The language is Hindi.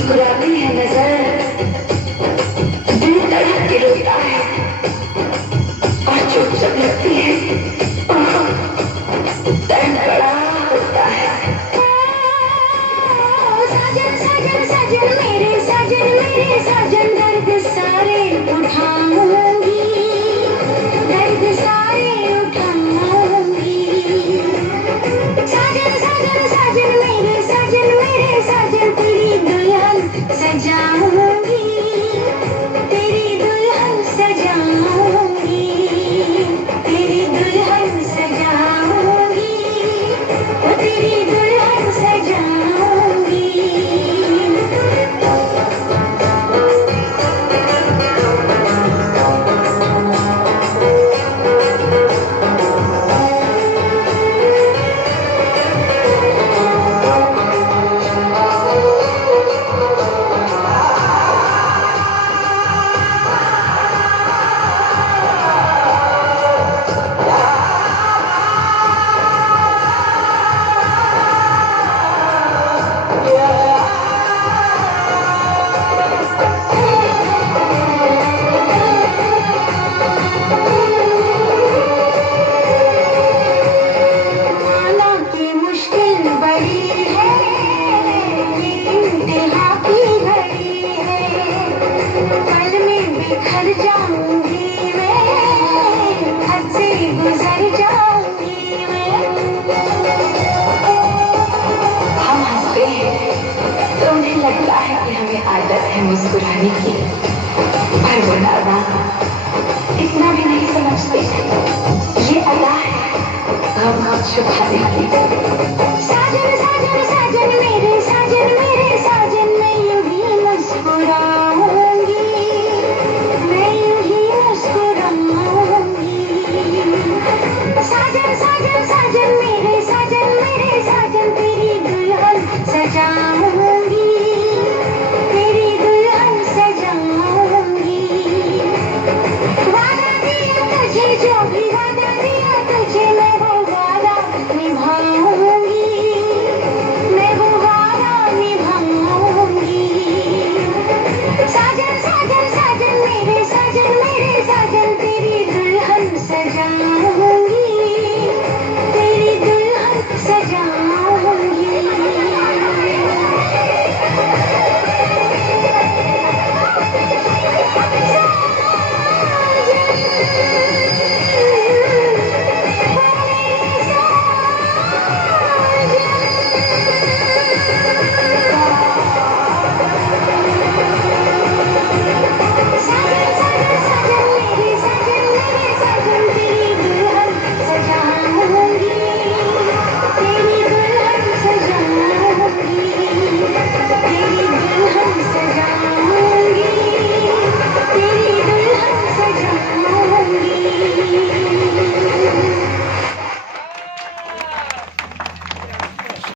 मुस्कुराती है नजर, दिल धड़क के रोता है और चोट जब लगती है दर्द बड़ा होता है। साजन साजन साजन मेरे साजन दर्द सारे उठाऊंगी, दर्द सारे उठाऊंगी। साजन साजन साजन मेरे साजन तेरी दुल्हन सजाऊंगी, तेरी दुल्हन सजाऊंगी, तेरी दुल्हन सजाऊंगी, ओ तेरी दुल्हन सजाऊंगी। घर जाऊंगी मैं, हद से गुजर जाऊंगी मैं। हम हंसते हैं तो उन्हें लगता है कि हमें आदत है मुस्कुराने की, पर वो नादान इतना भी नहीं समझते। ये अदा है गम छुपाने की।